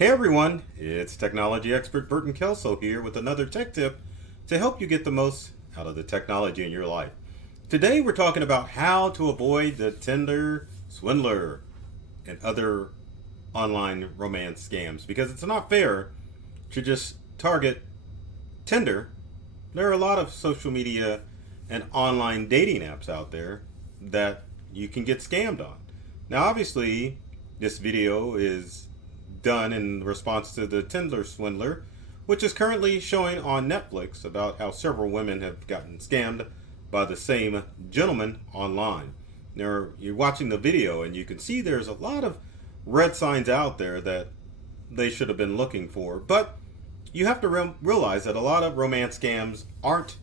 Hey everyone, it's technology expert Burton Kelso here with another tech tip to help you get the most out of the technology in your life. Today we're talking about how to avoid the Tinder Swindler and other online romance scams because it's not fair to just target Tinder. There are a lot of social media and online dating apps out there that you can get scammed on. Now obviously this video is done in response to the Tinder Swindler, which is currently showing on Netflix about how several women have gotten scammed by the same gentleman online. Now, you're watching the video and you can see there's a lot of red signs out there that they should have been looking for, but you have to realize that a lot of romance scams aren't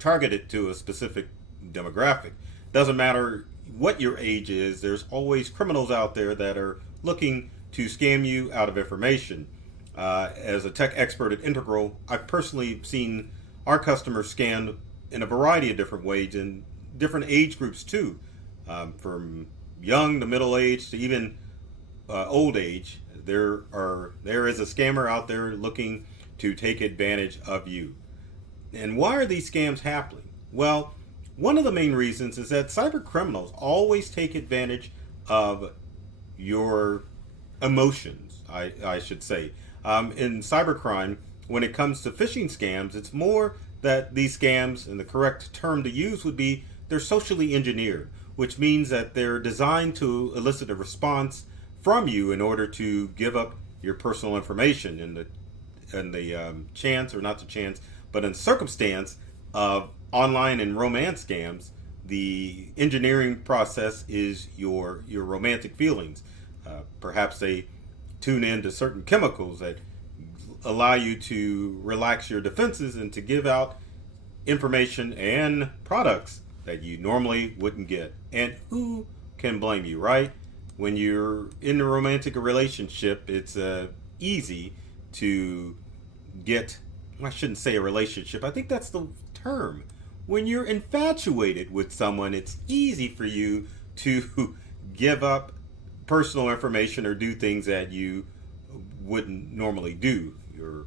targeted to a specific demographic. Doesn't matter what your age is, there's always criminals out there that are looking to scam you out of information. As a tech expert at Integral, I've personally seen our customers scammed in a variety of different ways in different age groups too, from young to middle age to even old age. There is a scammer out there looking to take advantage of you. And why are these scams happening? Well, one of the main reasons is that cyber criminals always take advantage of your emotions, I should say. In cybercrime, when it comes to phishing scams, it's more that these scams, and the correct term to use would be, they're socially engineered, which means that they're designed to elicit a response from you in order to give up your personal information in the chance, or not the chance, but in circumstance of online and romance scams. The engineering process is your romantic feelings. Perhaps they tune in to certain chemicals that allow you to relax your defenses and to give out information and products that you normally wouldn't get. And who can blame you, right? When you're in a romantic relationship, it's easy to get, I shouldn't say a relationship, I think that's the term. When you're infatuated with someone, it's easy for you to give up personal information or do things that you wouldn't normally do. Your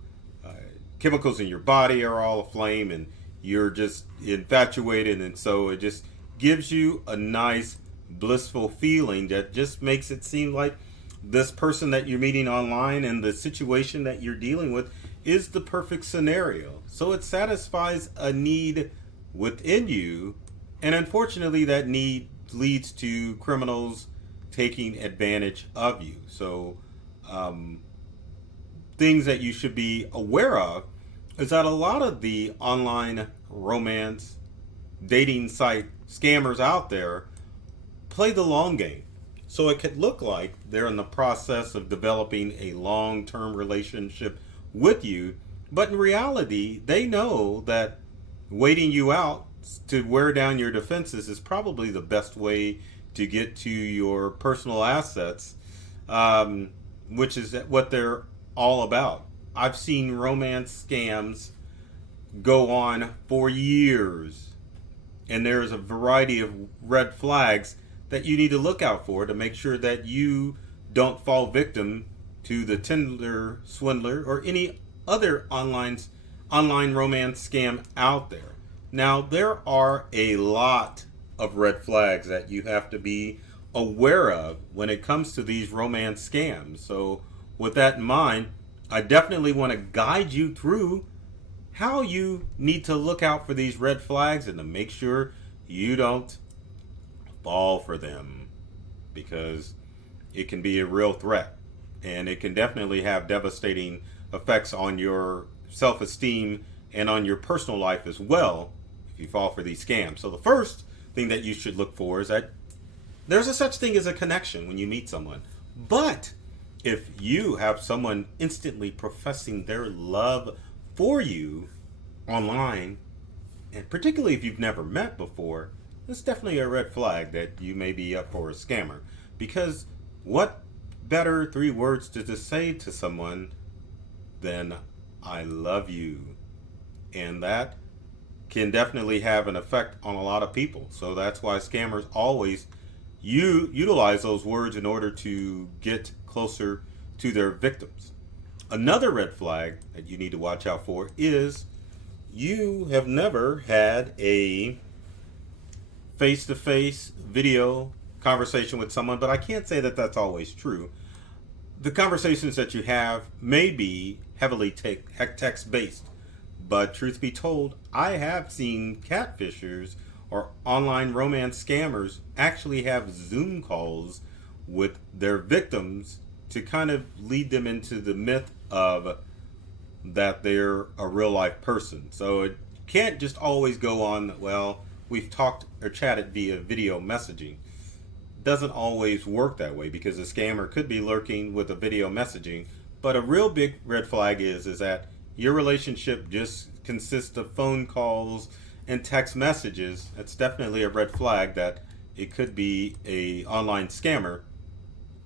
chemicals in your body are all aflame and you're just infatuated, and so it just gives you a nice blissful feeling that just makes it seem like this person that you're meeting online and the situation that you're dealing with is the perfect scenario. So it satisfies a need within you, and unfortunately that need leads to criminals taking advantage of you. So things that you should be aware of is that a lot of the online romance dating site scammers out there play the long game. So it could look like they're in the process of developing a long-term relationship with you, but in reality they know that waiting you out to wear down your defenses is probably the best way to get to your personal assets, which is what they're all about. I've seen romance scams go on for years, and there's a variety of red flags that you need to look out for to make sure that you don't fall victim to the Tinder Swindler or any other online romance scam out there. Now, there are a lot of red flags that you have to be aware of when it comes to these romance scams. So with that in mind, I definitely want to guide you through how you need to look out for these red flags and to make sure you don't fall for them, because it can be a real threat and it can definitely have devastating effects on your self-esteem and on your personal life as well if you fall for these scams. So the first thing that you should look for is that there's a such thing as a connection when you meet someone. But if you have someone instantly professing their love for you online, and particularly if you've never met before, it's definitely a red flag that you may be up for a scammer. Because what better 3 words to just say to someone than I love you? And that can definitely have an effect on a lot of people. So that's why scammers always utilize those words in order to get closer to their victims. Another red flag that you need to watch out for is you have never had a face-to-face video conversation with someone, but I can't say that that's always true. The conversations that you have may be heavily text-based, but truth be told, I have seen catfishers or online romance scammers actually have Zoom calls with their victims to kind of lead them into the myth of that they're a real life person. So it can't just always go on, well, we've talked or chatted via video messaging. Doesn't always work that way because a scammer could be lurking with a video messaging. But a real big red flag is that your relationship just consists of phone calls and text messages. That's definitely a red flag that it could be a online scammer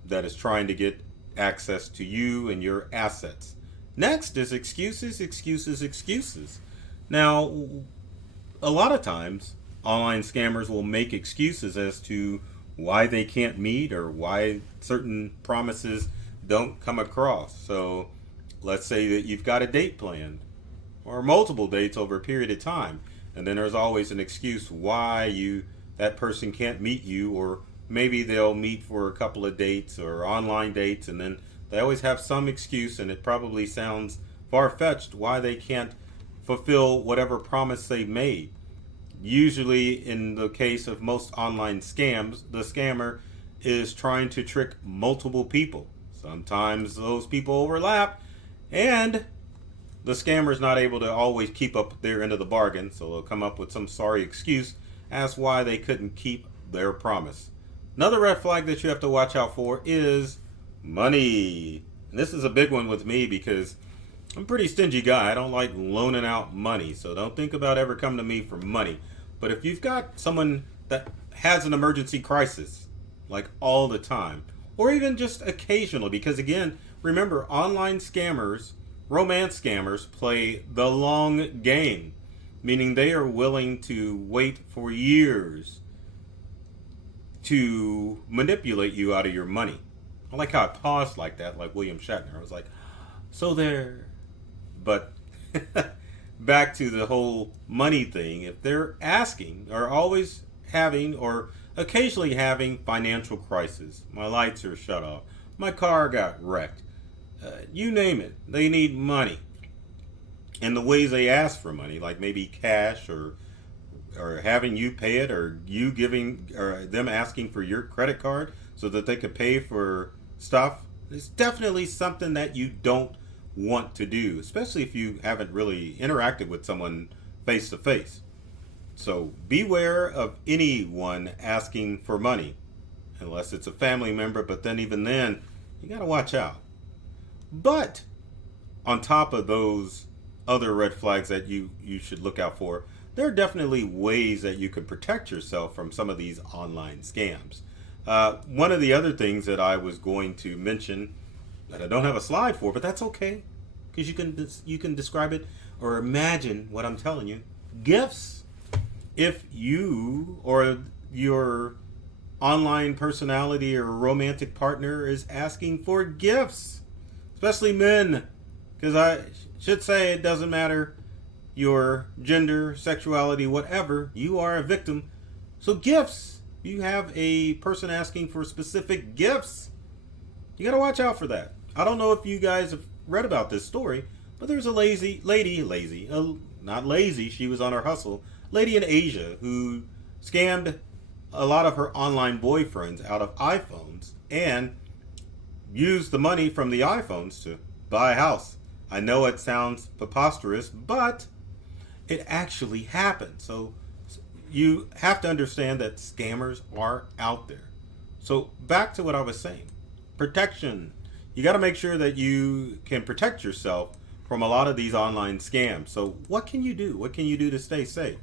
that is trying to get access to you and your assets. Next is excuses, excuses, excuses. Now, a lot of times, online scammers will make excuses as to why they can't meet or why certain promises don't come across. So, let's say that you've got a date planned or multiple dates over a period of time, and then there's always an excuse why that person can't meet you, or maybe they'll meet for a couple of dates or online dates, and then they always have some excuse, and it probably sounds far-fetched why they can't fulfill whatever promise they made. Usually, in the case of most online scams, the scammer is trying to trick multiple people. Sometimes those people overlap, and the scammer is not able to always keep up their end of the bargain, so they'll come up with some sorry excuse as why they couldn't keep their promise. Another red flag that you have to watch out for is money. And this is a big one with me because I'm a pretty stingy guy. I don't like loaning out money, so don't think about ever coming to me for money. But if you've got someone that has an emergency crisis, like all the time, or even just occasionally, because again, remember, online scammers, romance scammers, play the long game, meaning they are willing to wait for years to manipulate you out of your money. I like how I paused like that, like William Shatner. I was like, so there. But back to the whole money thing. If they're asking, or always having, or occasionally having financial crisis, my lights are shut off, my car got wrecked, you name it, they need money. And the ways they ask for money, like maybe cash, or having you pay it, or you giving, or them asking for your credit card so that they could pay for stuff, it's definitely something that you don't want to do, especially if you haven't really interacted with someone face to face. So beware of anyone asking for money, unless it's a family member, but then even then, you gotta watch out. But on top of those other red flags that you should look out for, there are definitely ways that you can protect yourself from some of these online scams. One of the other things that I was going to mention that I don't have a slide for, but that's okay, because you can describe it or imagine what I'm telling you. Gifts. If you or your online personality or romantic partner is asking for gifts, especially men, because I should say it doesn't matter your gender, sexuality, whatever, you are a victim. So gifts, you have a person asking for specific gifts, you gotta watch out for that. I don't know if you guys have read about this story, but there's a not lazy, she was on her hustle, lady in Asia who scammed a lot of her online boyfriends out of iPhones and used the money from the iPhones to buy a house. I know it sounds preposterous, but it actually happened. So you have to understand that scammers are out there. So back to what I was saying. Protection. You got to make sure that you can protect yourself from a lot of these online scams. So what can you do? What can you do to stay safe?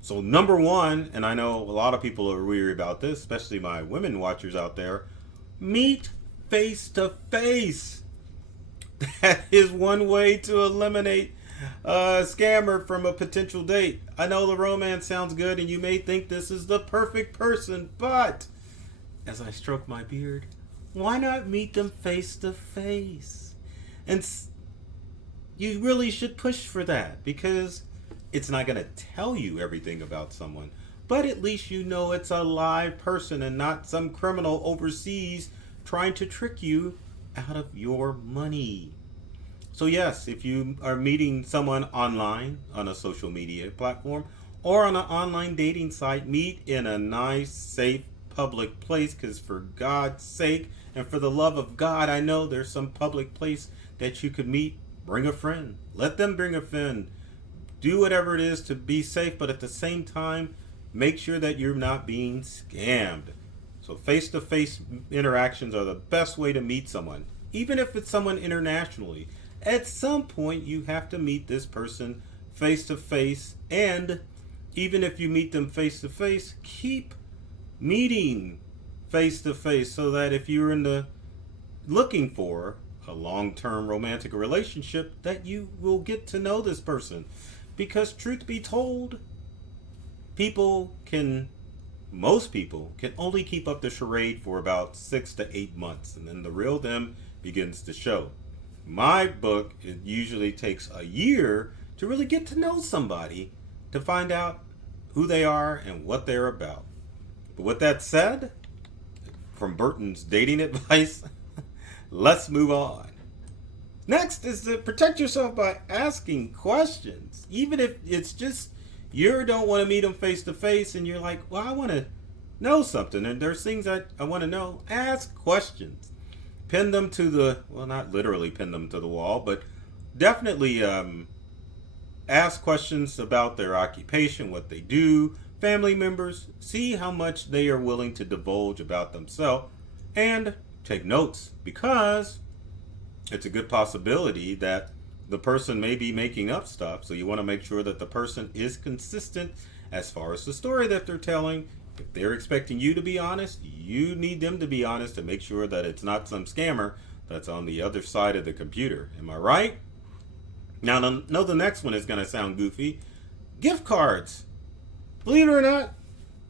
So number one, and I know a lot of people are weary about this, especially my women watchers out there, meet face to face. That is one way to eliminate a scammer from a potential date. I know the romance sounds good and you may think this is the perfect person, but as I stroke my beard, Why not meet them face to face? And you really should push for that, because it's not going to tell you everything about someone, but at least you know it's a live person and not some criminal overseas trying to trick you out of your money. So, yes, if you are meeting someone online on a social media platform or on an online dating site, meet in a nice, safe, public place, because for God's sake and for the love of God, I know there's some public place that you could meet. Bring a friend. Let them bring a friend. Do whatever it is to be safe, but at the same time, make sure that you're not being scammed. So face-to-face interactions are the best way to meet someone. Even if it's someone internationally, at some point you have to meet this person face-to-face. And even if you meet them face-to-face, keep meeting face-to-face, so that if you're in the looking for a long-term romantic relationship, that you will get to know this person. Because truth be told, most people can only keep up the charade for about 6 to 8 months, and then the real them begins to show. My book, it usually takes a year to really get to know somebody, to find out who they are and what they're about. But with that said, from Burton's dating advice, let's move on. Next is to protect yourself by asking questions. Even if it's just you don't want to meet them face to face and you're like, well, I want to know something and there's things that I want to know. Ask questions. Pin them to not literally pin them to the wall, but definitely ask questions about their occupation, what they do, family members. See how much they are willing to divulge about themselves, and take notes, because it's a good possibility that the person may be making up stuff. So you want to make sure that the person is consistent as far as the story that they're telling. If they're expecting you to be honest, you need them to be honest, to make sure that it's not some scammer that's on the other side of the computer. Am I right? Now, no, the next one is going to sound goofy. Gift cards. Believe it or not,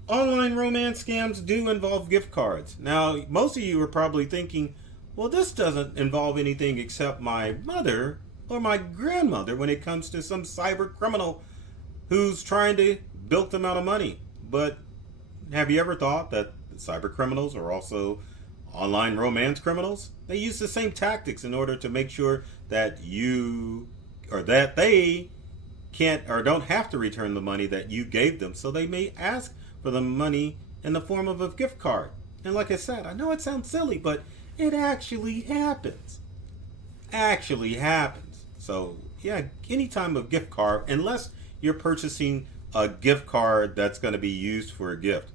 online romance scams do involve gift cards. Now, most of you are probably thinking, well, this doesn't involve anything except my mother or my grandmother when it comes to some cyber criminal who's trying to bilk them out of money. But have you ever thought that cyber criminals are also online romance criminals? They use the same tactics in order to make sure that they can't or don't have to return the money that you gave them. So they may ask for the money in the form of a gift card. And like I said, I know it sounds silly, but it actually happens. So yeah, any time of gift card, unless you're purchasing a gift card that's going to be used for a gift.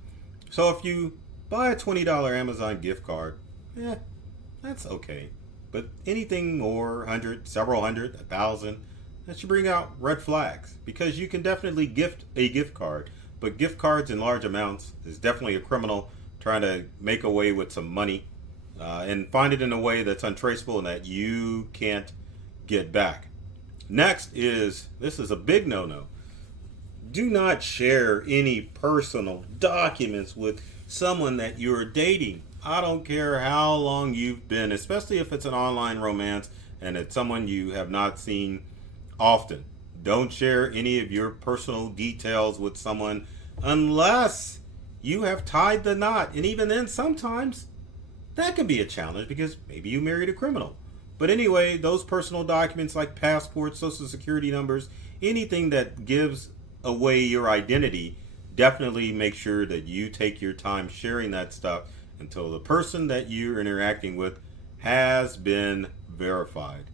So if you buy a $20 Amazon gift card, that's okay. But anything more, several hundred, 1,000, that should bring out red flags, because you can definitely gift a gift card, but gift cards in large amounts is definitely a criminal trying to make away with some money, and find it in a way that's untraceable and that you can't get back. Next this is a big no-no. Do not share any personal documents with someone that you're dating. I don't care how long you've been, especially if it's an online romance and it's someone you have not seen often. Don't share any of your personal details with someone unless you have tied the knot. And even then, sometimes that can be a challenge, because maybe you married a criminal. But anyway, those personal documents like passports, social security numbers, anything that gives away your identity, definitely make sure that you take your time sharing that stuff until the person that you're interacting with has been verified.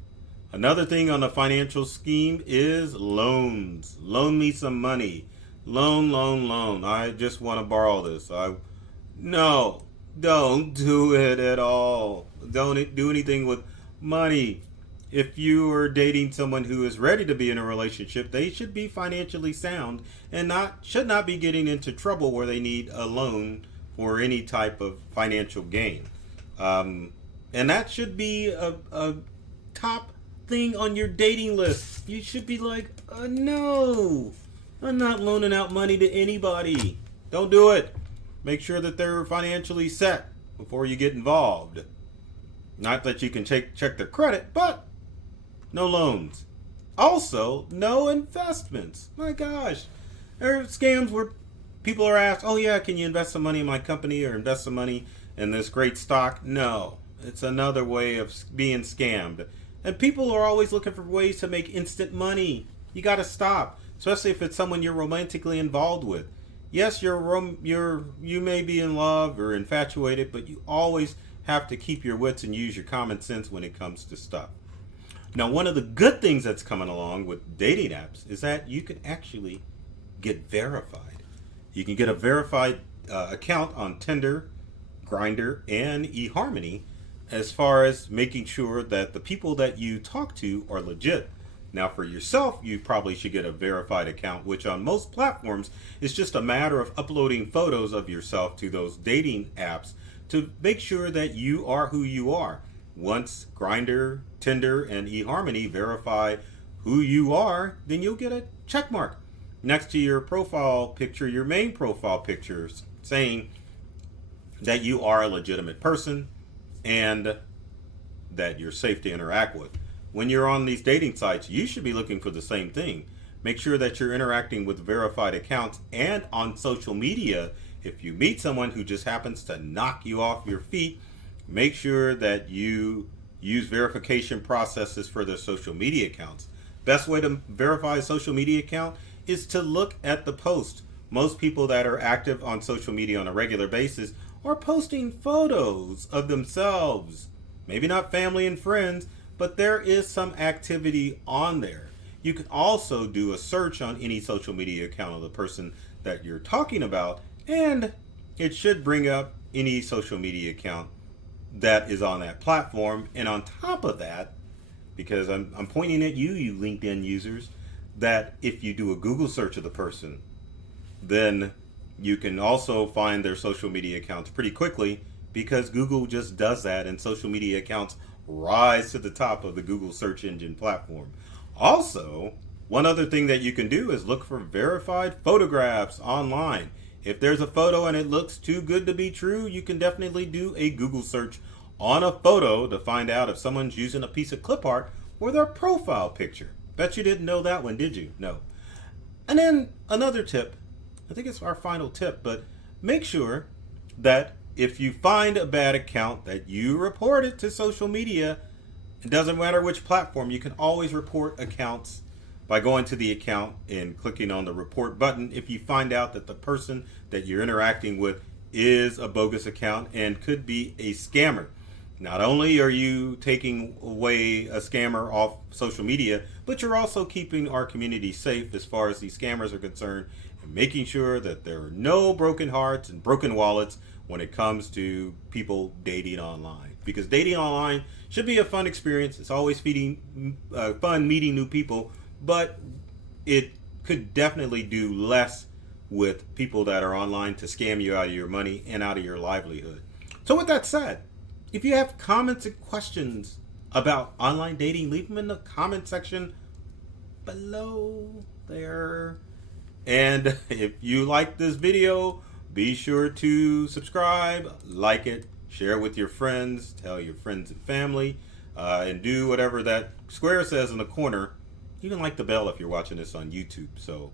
Another thing on the financial scheme is loans. Loan me some money. Loan. I just want to borrow this. No, don't do it at all. Don't do anything with money. If you are dating someone who is ready to be in a relationship, they should be financially sound and should not be getting into trouble where they need a loan for any type of financial gain. And that should be a top thing on your dating list. You should be like, no, I'm not loaning out money to anybody. Don't do it. Make sure that they're financially set before you get involved. Not that you can check their credit, but no loans. Also, no investments. My gosh. There are scams where people are asked, oh yeah, can you invest some money in my company or invest some money in this great stock? No. It's another way of being scammed. And people are always looking for ways to make instant money. You got to stop, especially if it's someone you're romantically involved with. Yes, you may be in love or infatuated, but you always have to keep your wits and use your common sense when it comes to stuff. Now, one of the good things that's coming along with dating apps is that you can actually get verified. You can get a verified account on Tinder, Grindr, and eHarmony as far as making sure that the people that you talk to are legit. Now, for yourself, you probably should get a verified account, which on most platforms is just a matter of uploading photos of yourself to those dating apps to make sure that you are who you are. Once Grindr, Tinder, and eHarmony verify who you are, then you'll get a check mark next to your profile picture, your main profile pictures, saying that you are a legitimate person and that you're safe to interact with. When you're on these dating sites, you should be looking for the same thing. Make sure that you're interacting with verified accounts, and on social media, if you meet someone who just happens to knock you off your feet, make sure that you use verification processes for their social media accounts. Best way to verify a social media account is to look at the post. Most people that are active on social media on a regular basis are posting photos of themselves. Maybe not family and friends, but there is some activity on there. You can also do a search on any social media account of the person that you're talking about, and it should bring up any social media account that is on that platform. And on top of that, because I'm pointing at you LinkedIn users, that if you do a Google search of the person, then you can also find their social media accounts pretty quickly, because Google just does that, and social media accounts rise to the top of the Google search engine platform. Also, one other thing that you can do is look for verified photographs online. If there's a photo and it looks too good to be true, you can definitely do a Google search on a photo to find out if someone's using a piece of clip art for their profile picture. Bet you didn't know that one, did you? No. And then another tip, I think it's our final tip, but make sure that if you find a bad account, that you report it to social media. It doesn't matter which platform, you can always report accounts by going to the account and clicking on the report button if you find out that the person that you're interacting with is a bogus account and could be a scammer. Not only are you taking away a scammer off social media, but you're also keeping our community safe as far as these scammers are concerned, and making sure that there are no broken hearts and broken wallets when it comes to people dating online. Because dating online should be a fun experience. It's always fun meeting new people, but it could definitely do less with people that are online to scam you out of your money and out of your livelihood. So with that said, if you have comments and questions about online dating, leave them in the comment section below there. And if you like this video, be sure to subscribe, like it, share it with your friends, tell your friends and family, and do whatever that square says in the corner. Even like the bell if you're watching this on YouTube. So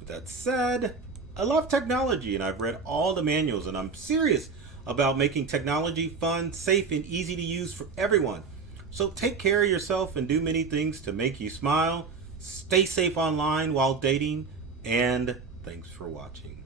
with that said, I love technology, and I've read all the manuals, and I'm serious about making technology fun, safe, and easy to use for everyone. So take care of yourself and do many things to make you smile. Stay safe online while dating, and thanks for watching.